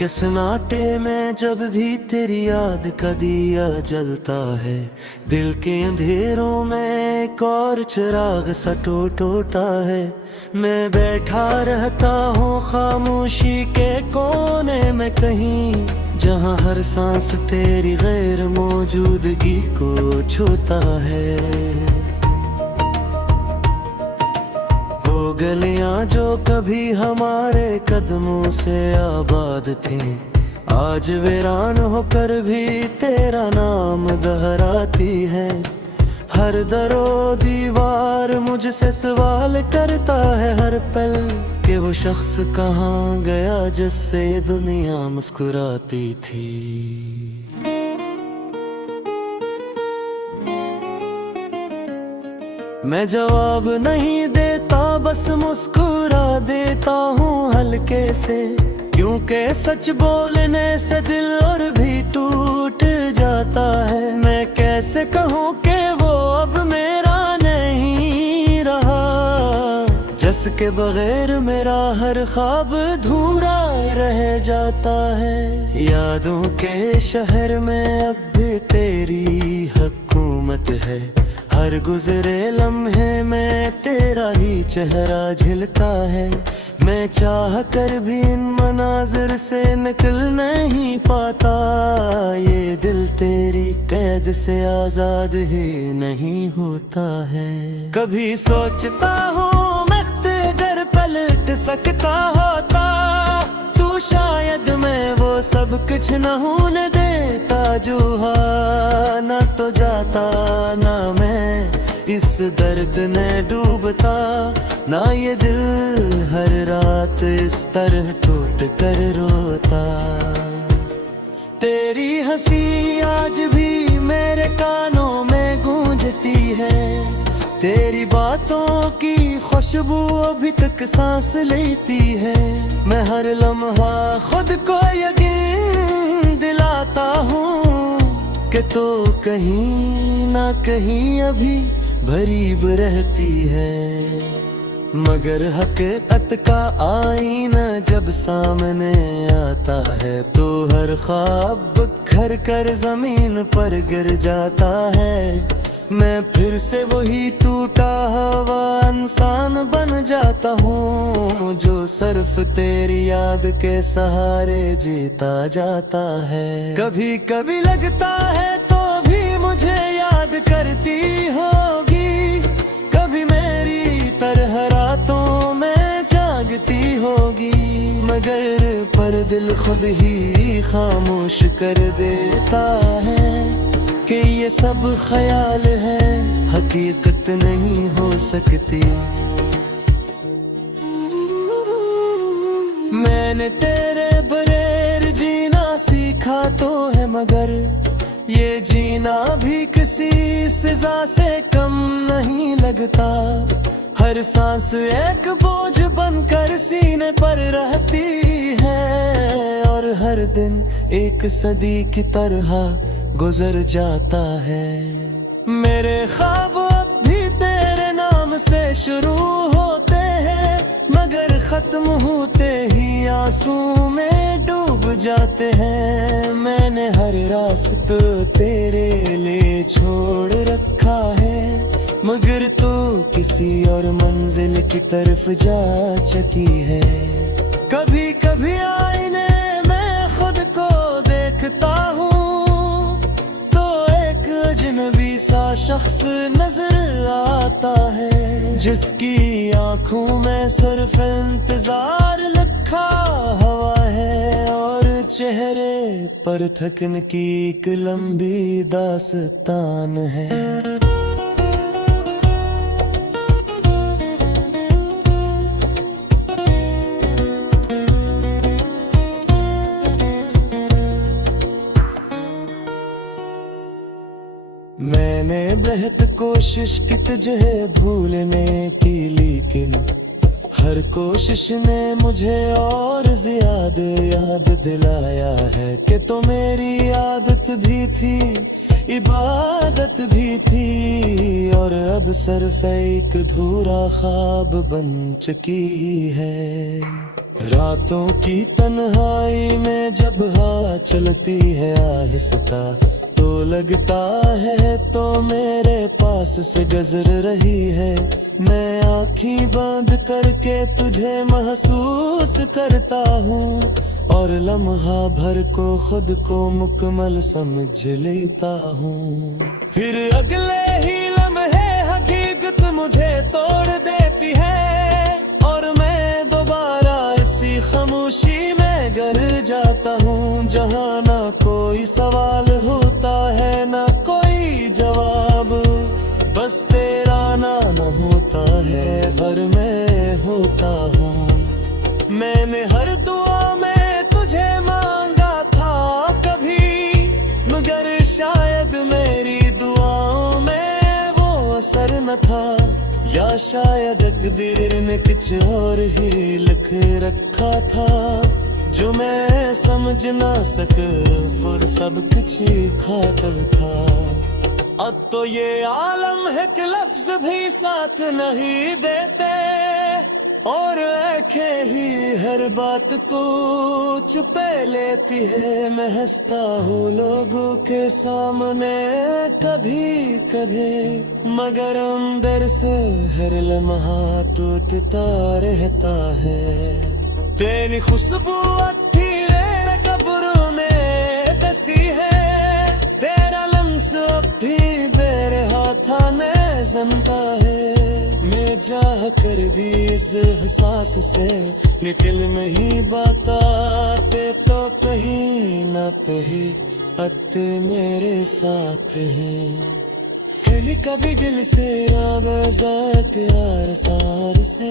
के सन्नाटे में जब भी तेरी याद का दिया जलता है, दिल के अंधेरों में एक और चिराग सा टूटता है। मैं बैठा रहता हूँ खामोशी के कोने में कहीं, जहाँ हर सांस तेरी गैर मौजूदगी को छूता है। वो गलियां जो कभी हमारे कदमों से आबाद थी, आज वीरान होकर भी तेरा नाम दोहराती है। हर दरो दीवार मुझसे सवाल करता है हर पल, कि वो शख्स कहाँ गया जिससे दुनिया मुस्कुराती थी। मैं जवाब नहीं देता, बस मुस्कुरा देता हूँ हल्के से, क्योंकि सच बोलने से दिल और भी टूट जाता है। मैं कैसे कहूँ कि वो अब मेरा नहीं रहा, जिसके बगैर मेरा हर ख्वाब अधूरा रह जाता है। यादों के शहर में अब भी तेरी हुकूमत है, हर गुजरे लम्हे में तेरा ही चेहरा झिलता है। मैं चाह कर भी इन मनाजिर से निकल नहीं पाता, ये दिल तेरी कैद से आजाद ही नहीं होता है। कभी सोचता हूँ मैं अगर पलट सकता होता, तू शायद मैं वो सब कुछ न होने देता जो ना तो जाता, ना मैं इस दर्द में डूबता, ना ये दिल हर रात इस तरह टूट कर रोता। तेरी हंसी आज भी मेरे कानों में गूंजती है, तेरी बातों की खुशबू अभी तक सांस लेती है। मैं हर लम्हा खुद को यकीन दिलाता हूँ कि तो कहीं ना कहीं अभी भरीब रहती है। मगर हकीकत का आईना जब सामने आता है, तो हर ख्वाब बिखर कर जमीन पर गिर जाता है। मैं फिर से वही टूटा हुआ इंसान बन जाता हूँ, जो सिर्फ तेरी याद के सहारे जीता जाता है। कभी कभी लगता है तो भी मुझे याद करती होगी, कभी मेरी तरह रातों में जागती होगी। मगर पर दिल खुद ही खामोश कर देता है कि ये सब ख्याल है, हकीकत नहीं हो सकती। मैंने तेरे बगैर जीना सीखा तो है, मगर ये जीना भी किसी सजा से कम नहीं लगता। हर सांस एक बोझ बनकर सीने पर रहती है, और हर दिन एक सदी की तरह गुजर जाता है। मेरे ख्वाब अब भी तेरे नाम से शुरू होते हैं, मगर खत्म होते ही आंसू में डूब जाते हैं। मैंने हर रास्ता तेरे लिए छोड़ रखा है, मगर तू किसी और मंजिल की तरफ जा चुकी है। कभी कभी आईने में खुद को देखता हूँ, अजनबी सा शख्स नजर आता है, जिसकी आंखों में सिर्फ इंतजार लिखा हुआ है, और चेहरे पर थकन की एक लंबी दास्तान है। मैंने बेहद कोशिश की तुझे भूलने की, लेकिन हर कोशिश ने मुझे और ज्यादा याद दिलाया है कि तो मेरी आदत भी थी, इबादत भी थी, और अब सिर्फ एक अधूरा ख्वाब बन चुकी है। रातों की तन्हाई में जब हवा चलती है आहिस्ता, तो लगता है तो मेरे पास से गुजर रही है। मैं आँखें बंद करके तुझे महसूस करता हूँ, और लम्हा भर को खुद को मुकम्मल समझ लेता हूँ। फिर अगले ही लम्हे हकीकत मुझे तोड़ देती है, और मैं दोबारा इसी खामोशी में गिर जाता हूँ, जहाँ ना कोई सवाल होता है ना कोई जवाब, बस तेरा नाम होता है, पर मैं होता हूँ। मैंने हर दुआ में तुझे मांगा था कभी, मगर शायद मेरी दुआओं में वो असर न था, या शायद तकदीर ने कुछ और ही लिख रखा था, जो मैं समझ ना सक और सब कुछ खातर था। अब तो ये आलम एक लफ्ज भी साथ नहीं देते, और आंखें ही हर बात को छुपे लेती है। मैं हंसता हूँ लोगों के सामने कभी कभी, मगर अंदर से हर लम्हा टूटता रहता है। तेरी खुशबू अच्छी मेरे कब्र में बसी है, तेरा लम्स अब भी मेरे हाथ में ज़िंदा है। मैं चाह कर भी इस एहसास से निकल नहीं बताते, तो कहीं ना कहीं अब मेरे साथ है। कभी कभी दिल से आवाज़ यार सार से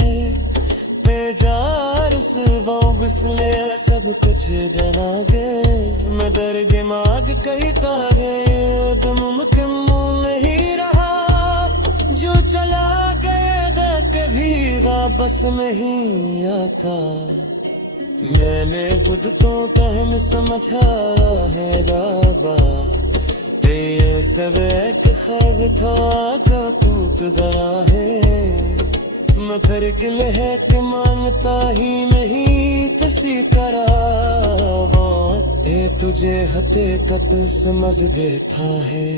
बेजार से वो बिस्ले सब कुछ बना गए। मैं दर दिमाग कहीं का गए, तो मुमकिन नहीं रहा, जो चला गएगा कभी वापस नहीं आता। मैंने खुद को कहन समझा है बाबा, ये सब एक ख्वाब था जो टूट गया है। मैं फिर गिल है कि मांगता ही नहीं किसी तरह, ये तुझे हकीकत समझ बैठा है।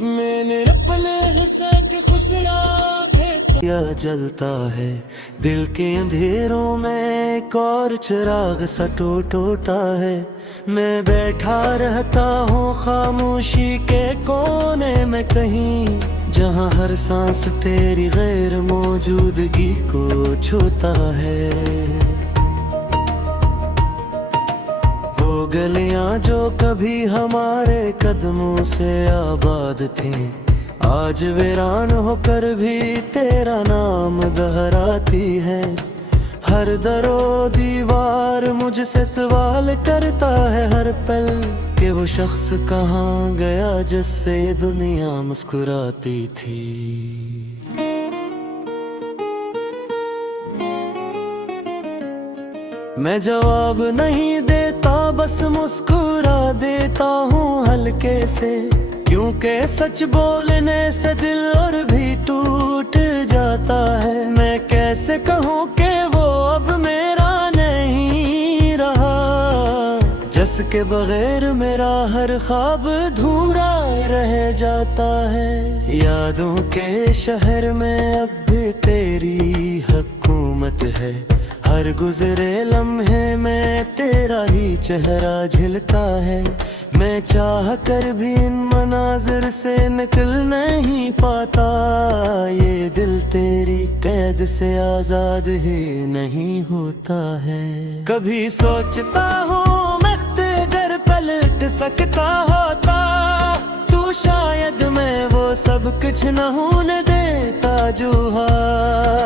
मैंने अपने हिस्से के खुशियाँ या जलता है दिल के अंधेरों में, एक और चिराग सा टूटता है। मैं बैठा रहता हूँ खामोशी के कोने में कहीं, जहाँ हर सांस तेरी गैर मौजूदगी को छूता है। वो गलियाँ जो कभी हमारे कदमों से आबाद थी, आज वीरान होकर भी तेरा नाम दोहराती है। हर दरो दीवार मुझसे सवाल करता है हर पल, कि वो शख्स कहाँ गया जिससे दुनिया मुस्कुराती थी। मैं जवाब नहीं देता, बस मुस्कुरा देता हूँ हल्के से, क्योंकि सच बोलने से दिल और भी टूट जाता है। मैं कैसे कहूँ कि वो अब मेरा नहीं रहा, जिसके बगैर मेरा हर ख्वाब अधूरा रह जाता है। यादों के शहर में अब भी तेरी हुकूमत है, हर गुजरे लम्हे में तेरा ही चेहरा झिलता है। मैं चाह कर भी इन मनाजिर से निकल नहीं पाता, ये दिल तेरी कैद से आजाद ही नहीं होता है। कभी सोचता हूँ मैं तेरे पलट सकता होता, तू शायद मैं वो सब कुछ न होने देता जो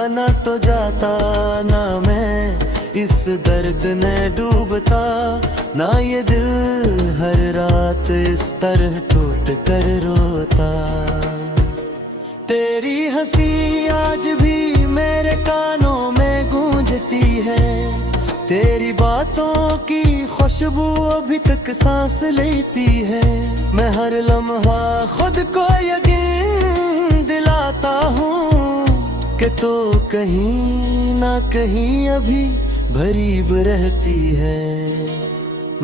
ना तो जाता, ना मैं इस दर्द में डूबता, ना ये दिल हर रात इस तरह टूट कर रोता। तेरी हंसी आज भी मेरे कानों में है। तेरी बातों की खुशबू अभी तक सांस लेती है। मैं हर लम्हा खुद को यकीन दिलाता हूँ कि तो कहीं ना कहीं अभी भरीब रहती है।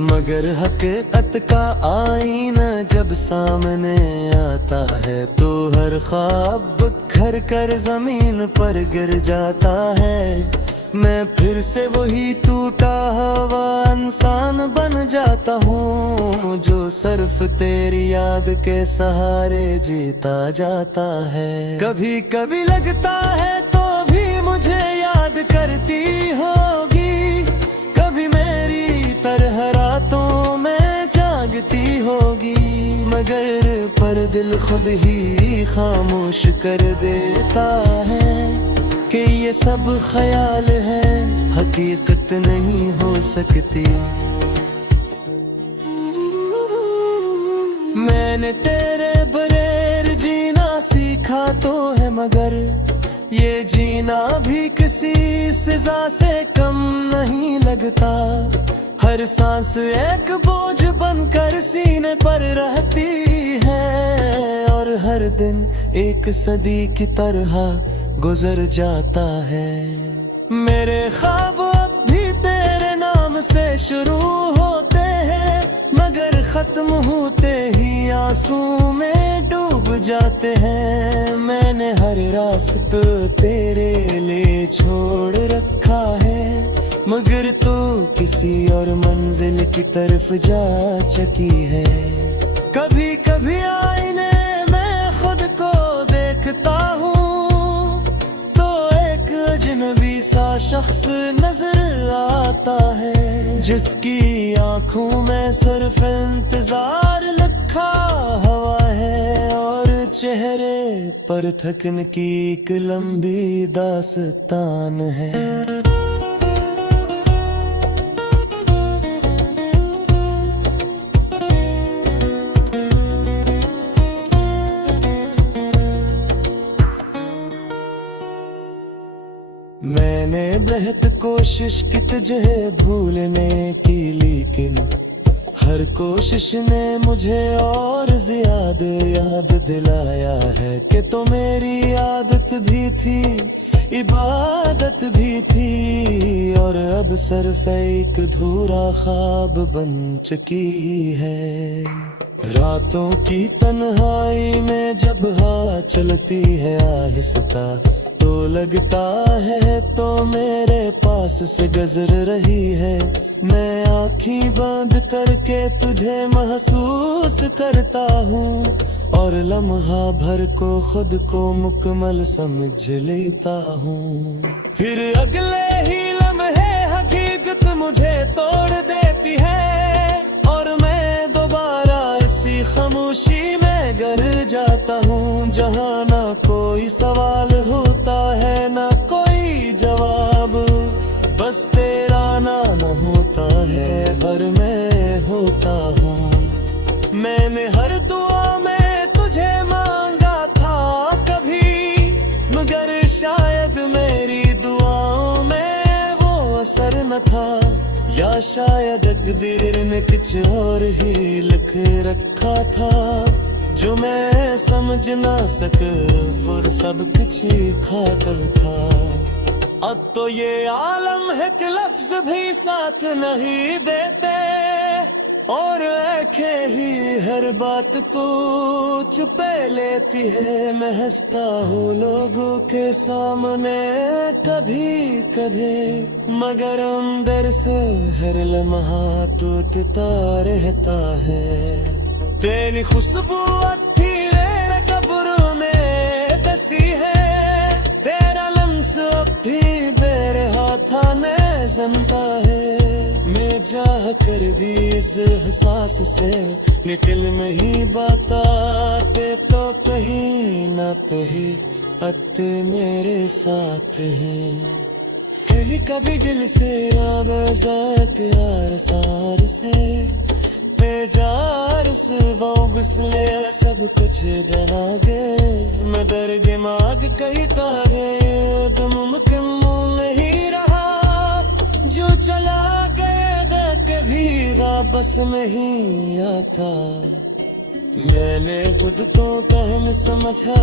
मगर हकीकत का आईना जब सामने आता है तो हर ख्वाब बिखर कर जमीन पर गिर जाता है। मैं फिर से वही टूटा हुआ इंसान बन जाता हूँ जो सिर्फ तेरी याद के सहारे जीता जाता है। कभी कभी लगता है तो भी मुझे याद करती होगी, कभी मेरी तरह रातों में जागती होगी। मगर पर दिल खुद ही खामोश कर देता है कि ये सब ख्याल है, हकीकत नहीं हो सकती। मैंने तेरे बगैर जीना सीखा तो है, मगर ये जीना भी किसी सजा से कम नहीं लगता। हर सांस एक बोझ बनकर सीने पर रहती है और हर दिन एक सदी की तरह गुजर जाता है। मेरे ख्वाब अब भी तेरे नाम से शुरू होते हैं, मगर खत्म होते ही आंसू में डूब जाते हैं। मैंने हर रास्ता तेरे लिए छोड़ रखा है, मगर तू किसी और मंजिल की तरफ जा चुकी है। कभी कभी आईने में खुद को देखता हूँ तो एक अजनबी सा शख्स नजर आता है, जिसकी आंखों में सिर्फ इंतजार लिखा हुआ है और चेहरे पर थकन की एक लंबी दास्तान है। मैंने बेहद कोशिश की तुझे भूलने की, लेकिन हर कोशिश ने मुझे और ज्यादा याद दिलाया है कि तो मेरी आदत भी थी, इबादत भी थी और अब सिर्फ एक अधूरा ख्वाब बन चुकी है। रातों की तन्हाई में जब हवा चलती है आहिस्ता तो लगता है तो मेरे पास से गुजर रही है। मैं आँखें बंद करके तुझे महसूस करता हूँ और लम्हा भर को खुद को मुकम्मल समझ लेता हूँ। फिर अगले ही लम्हे हकीकत मुझे तोड़ देती है और मैं दोबारा इसी खामोशी में गिर जाता हूँ, जहाँ ना कोई सवाल होता है ना कोई जवाब, बस तेरा नाम होता है पर मैं होता हूँ। मैंने हर दुआ में तुझे मांगा था कभी, मगर शायद मेरी दुआओं में वो असर न था, या शायद तकदीर ने कुछ और ही लिख रखा था जो मैं समझ ना सका, और सब कुछ खातर था। अब तो ये आलम है कि लफ्ज भी साथ नहीं देते और आंखें ही हर बात तो छुपे लेती है। मैं हंसता हूँ लोगों के सामने कभी कभी, मगर अंदर से हर लम्हा टूटता रहता है। तेरी खुशबू अच्छी मेरे कब्र में बसी है, तेरा लम्स अब भी मेरे हाथ में ज़िंदा है। मैं चाह कर भी इस एहसास से निकल नहीं पाते तो कहीं ना कहीं अत्ते मेरे साथ है। कभी कभी दिल से राबज़ात यार सार से बेजार से वो बिस्ले सब कुछ डरा गए। मैं दर्द दिमाग कहीं का गए तो मुमकिन नहीं रहा जो चला गया कभी वापस नहीं आता। मैंने खुद तो पहन समझा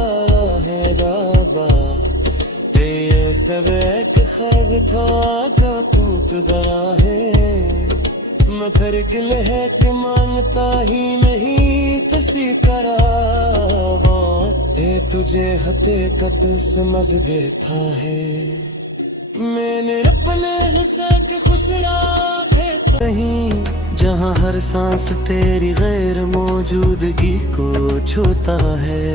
है राबा, ये सब एक ख्वाब था जो टूट गया है। मैं फिर गिल है कि मांगता ही नहीं किसी करावा, ये तुझे हकीकत समझ गया था है। मैंने अपने हुस्न के खुश राखे कहीं, जहाँ हर सांस तेरी गैर मौजूदगी को छूता है।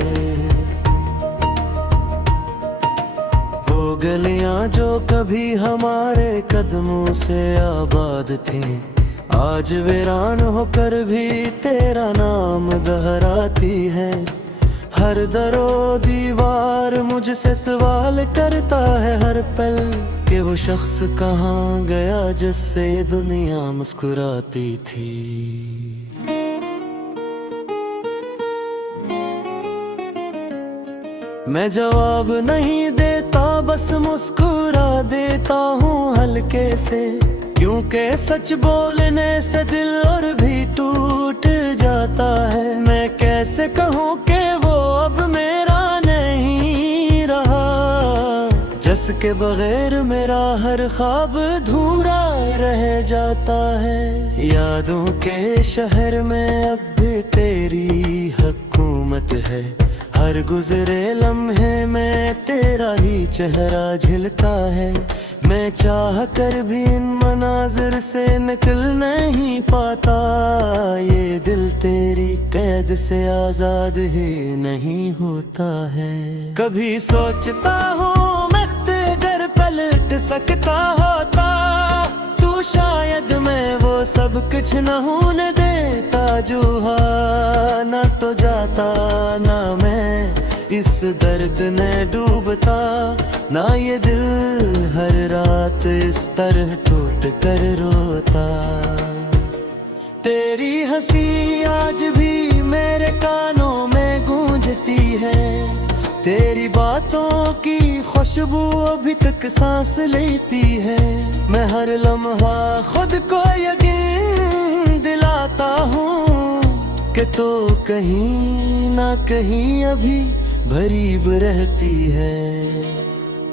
वो गलियां जो कभी हमारे कदमों से आबाद थी, आज वीरान होकर भी तेरा नाम दोहराती है। हर दरो दीवार मुझसे सवाल करता है हर पल, कि वो शख्स कहाँ गया जिससे दुनिया मुस्कुराती थी। मैं जवाब नहीं देता, बस मुस्कुरा देता हूँ हल्के से, क्योंकि सच बोलने से दिल और भी टूट जाता है। मैं कैसे कहूँ कि वो अब मेरा नहीं रहा, जिसके बगैर मेरा हर ख्वाब अधूरा रह जाता है। यादों के शहर में अब भी तेरी हुकूमत है, हर गुजरे लम्हे में तेरा ही चेहरा झिलता है। मैं चाह कर भी इन मनाजिर से निकल नहीं पाता, ये दिल तेरी कैद से आजाद ही नहीं होता है। कभी सोचता हूँ मैं घर पलट सकता होता, तू शायद मैं वो सब कुछ न होने देता जो ना तो जाता, ना मैं इस दर्द में डूबता, ना ये दिल हर रात इस तरह टूट कर रोता। तेरी हंसी आज भी मेरे कानों में गूंजती है, तेरी बातों की खुशबू अभी तक सांस लेती है। मैं हर लम्हा खुद को यकीन दिलाता हूँ कि तो कहीं ना कहीं अभी भरीब रहती है।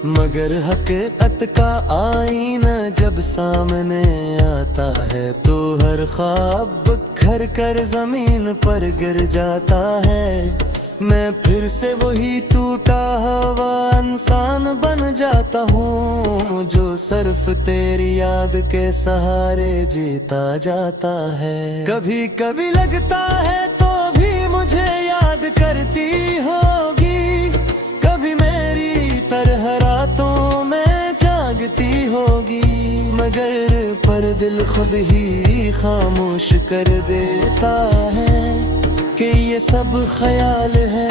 मगर हकीकत का आईना जब सामने आता है, तो हर ख्वाब बिखर कर जमीन पर गिर जाता है। मैं फिर से वही टूटा हुआ इंसान बन जाता हूँ, जो सिर्फ तेरी याद के सहारे जीता जाता है। कभी कभी लगता है तो भी मुझे याद करती होगी, कभी मेरी तरह रातों में जागती होगी। मगर पर दिल खुद ही खामोश कर देता है कि ये सब ख्याल है,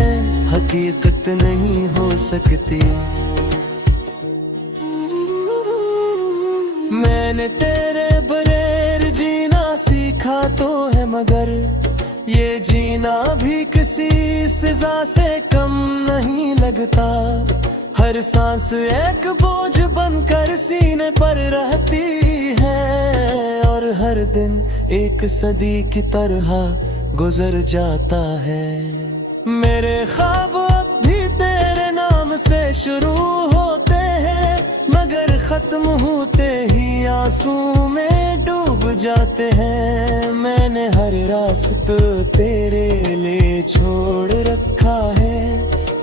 हकीकत नहीं हो सकती। मैंने तेरे बगैर जीना सीखा तो है, मगर ये जीना भी किसी सजा से कम नहीं लगता। हर सांस एक बोझ बनकर सीने पर रहती है, और हर दिन एक सदी की तरह गुजर जाता है। मेरे ख्वाब अब भी तेरे नाम से शुरू होते हैं, मगर खत्म होते ही आंसू में डूब जाते हैं। मैंने हर रास्ता तेरे लिए छोड़ रखा है,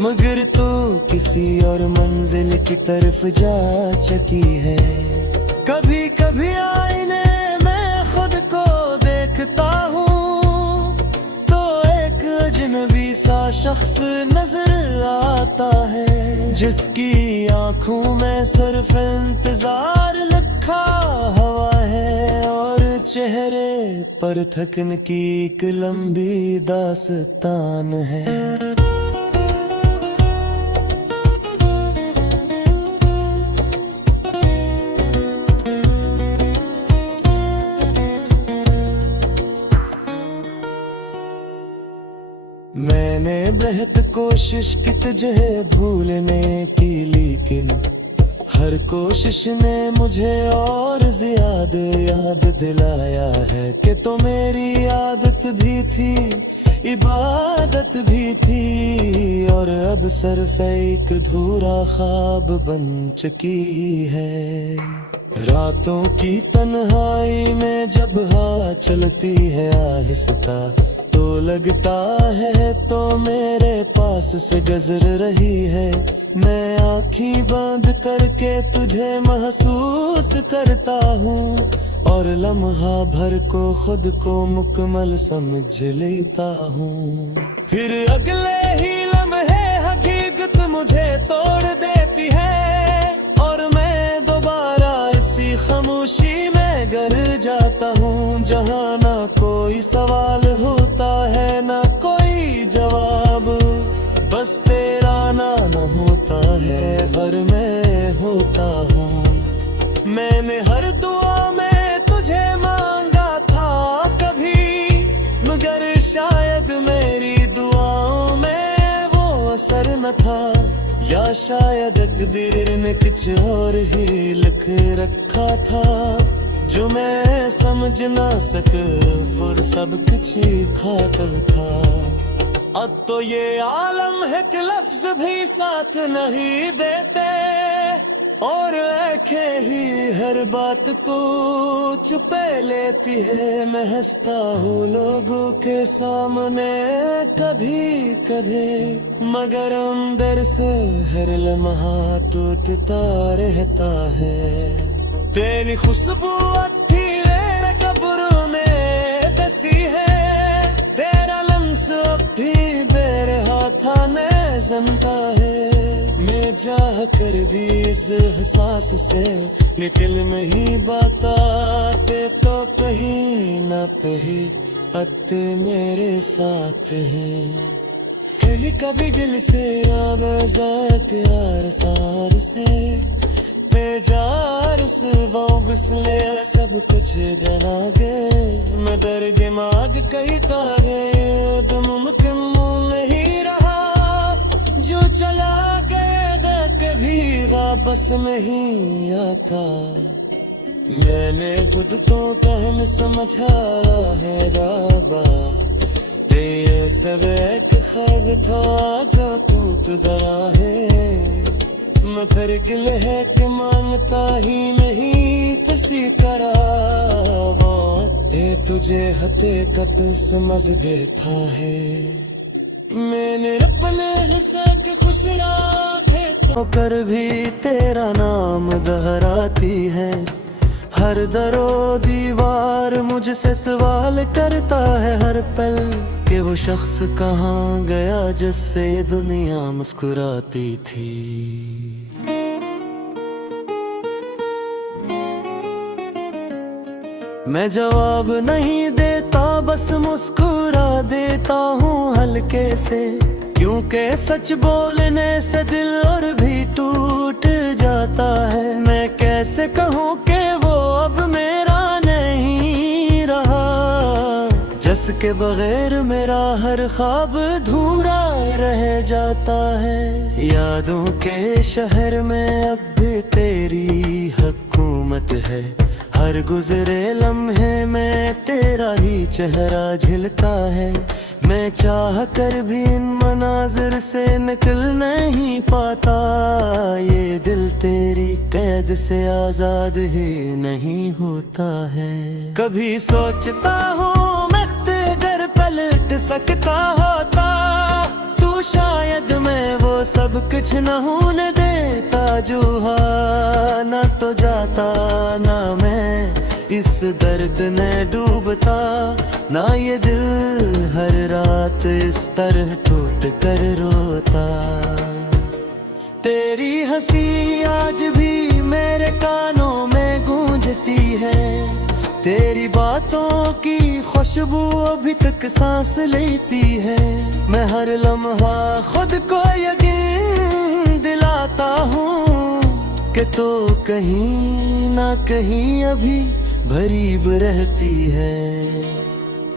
मगर तू किसी और मंजिल की तरफ जा चुकी है। कभी कभी आईने में खुद को देखता हूँ, अजनबी सा शख्स नजर आता है, जिसकी आंखों में सिर्फ इंतजार लिखा हुआ है, और चेहरे पर थकन की एक लंबी दास्तान है। मैंने बेहद कोशिश की तुझे भूलने की, लेकिन हर कोशिश ने मुझे और ज्यादा याद दिलाया है कि तो मेरी आदत भी थी, इबादत भी थी, और अब सिर्फ एक अधूरा ख्वाब बन चुकी है। रातों की तन्हाई में जब हवा चलती है आहिस्ता, तो लगता है तो मेरे पास से गुजर रही है। मैं आँखें बंद करके तुझे महसूस करता हूँ, और लम्हा भर को खुद को मुकम्मल समझ लेता हूँ। फिर अगले ही लम्हे हकीकत मुझे तोड़ देती है, और मैं दोबारा इसी खामोशी में गिर जाता हूँ, जहाँ ना कोई सवाल होता है ना कोई जवाब, बस तेरा नाम होता है पर मैं होता हूँ। मैंने हर दुआ में तुझे मांगा था कभी, मगर शायद मेरी दुआओं में वो असर न था, या शायद तकदीर ने कुछ और ही लिख रखा था, जो मैं समझ ना सक और सब कुछ खातर था। अब तो ये आलम है कि लफ्ज भी साथ नहीं देते, और आंखें ही हर बात तो छुपे लेती है। मैं हंसता हूँ लोगों के सामने कभी कभी, मगर अंदर से हर लम्हा टूटता रहता है। तेरी खुशबू अच्छी मेरे कब्र में बसी है, तेरा लम्स अब भी मेरे हाथा में जनता है। मैं चाह कर भी इस एहसास से निकल नहीं बताते, तो कहीं ना कहीं अत्ते मेरे साथ है। कहीं कभी दिल से आवाज़ यार सार से बेजार से वो बिस्ले सब कुछ जना गए, मैं दर दिमाग कहीं का गए, तो मुमकिन नहीं रहा जो चला गया कभी वापस नहीं आता। मैंने खुद को कहन समझा है राबा, ये सब एक ख्वाब था जो टूट गया है। मैं फिर गिल है कि मांगता ही नहीं किसी तरह, ये तुझे हकीकत समझ देता है। मैंने अपने हिस्से के खुश राखे तो कर भी तेरा नाम दोहराती है। हर दरो दीवार मुझसे सवाल करता है हर पल, कि वो शख्स कहाँ गया जिससे दुनिया मुस्कुराती थी। मैं जवाब नहीं देता, बस मुस्कुरा देता हूँ हल्के से, क्योंकि सच बोलने से दिल और भी टूट जाता है। मैं कैसे कहूँ कि वो अब मेरा नहीं रहा, जिसके बगैर मेरा हर ख्वाब अधूरा रह जाता है। यादों के शहर में अब भी तेरी हुकूमत है, हर गुजरे लम्हे में तेरा ही चेहरा झिलता है। मैं चाह कर भी इन मनाजिर से निकल नहीं पाता, ये दिल तेरी कैद से आजाद ही नहीं होता है। कभी सोचता हूँ मैं तेरे पलट सकता होता, तू शायद मैं वो सब कुछ न होने देता जो ना तो जाता, ना मैं इस दर्द में डूबता, ना ये दिल हर रात इस तरह टूट कर रोता। तेरी हंसी आज भी मेरे कानों में गूंजती है, तेरी बातों की खुशबू अभी तक सांस लेती है। मैं हर लम्हा खुद को यकीन दिलाता हूँ कि तो कहीं ना कहीं अभी भरीब रहती है।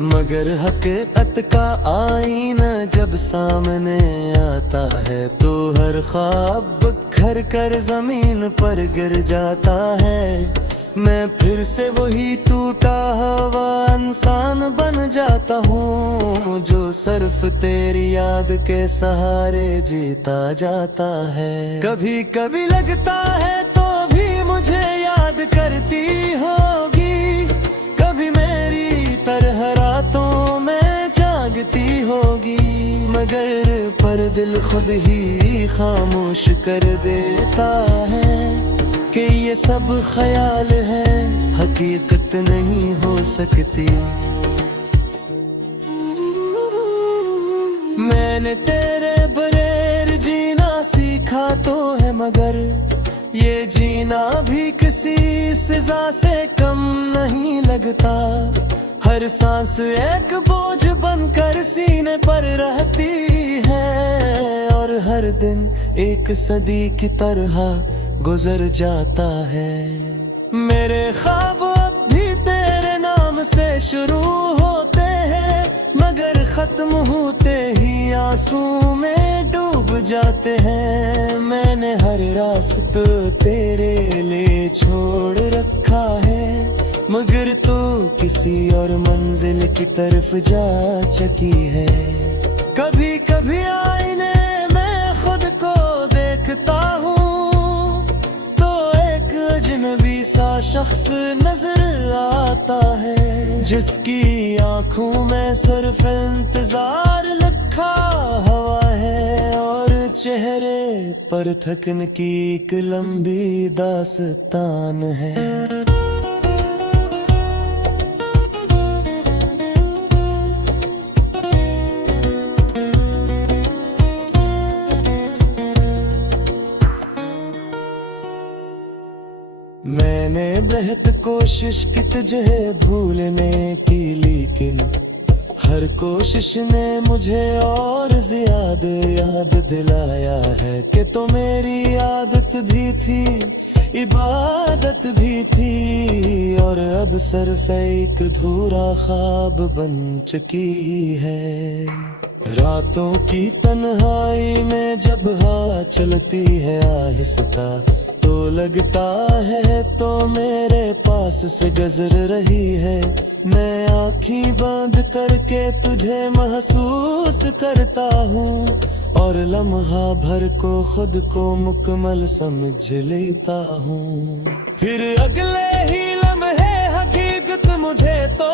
मगर हकीकत का आईना जब सामने आता है, तो हर ख्वाब घर कर जमीन पर गिर जाता है, मैं फिर से वही टूटा हुआ इंसान बन जाता हूँ, जो सिर्फ तेरी याद के सहारे जीता जाता है। कभी कभी लगता है तो भी मुझे याद करती होगी, कभी मेरी तरह रातों में जागती होगी, मगर पर दिल खुद ही खामोश कर देता है कि ये सब ख्याल है, हकीकत नहीं हो सकती। मैंने तेरे बगैर जीना सीखा तो है, मगर ये जीना भी किसी सजा से कम नहीं लगता। हर सांस एक बोझ बनकर सीने पर रहती है, और हर दिन एक सदी की तरह गुजर जाता है। मेरे ख्वाब अब भी तेरे नाम से शुरू होते हैं, मगर खत्म होते ही आंसू में डूब जाते हैं। मैंने हर रास्ता तेरे लिए छोड़ रखा है, मगर तू किसी और मंजिल की तरफ जा चुकी है। कभी कभी आईने में खुद को देखता हूँ तो एक अजनबी सा शख्स नजर आता है, जिसकी आंखों में सिर्फ इंतजार लिखा हुआ है, और चेहरे पर थकन की एक लंबी दास्तान है। मैंने बेहद कोशिश की तुझे भूलने की, लेकिन हर कोशिश ने मुझे और ज्यादा याद दिलाया है कि तो मेरी आदत भी थी, इबादत भी थी, और अब सिर्फ एक अधूरा ख्वाब बन चुकी है। रातों की तन्हाई में जब हवा चलती है आहिस्ता, तो लगता है तो मेरे पास से गुजर रही है। मैं आँखें बंद करके तुझे महसूस करता हूँ, और लम्हा भर को खुद को मुकम्मल समझ लेता हूँ। फिर अगले ही लम्हे हकीकत मुझे तो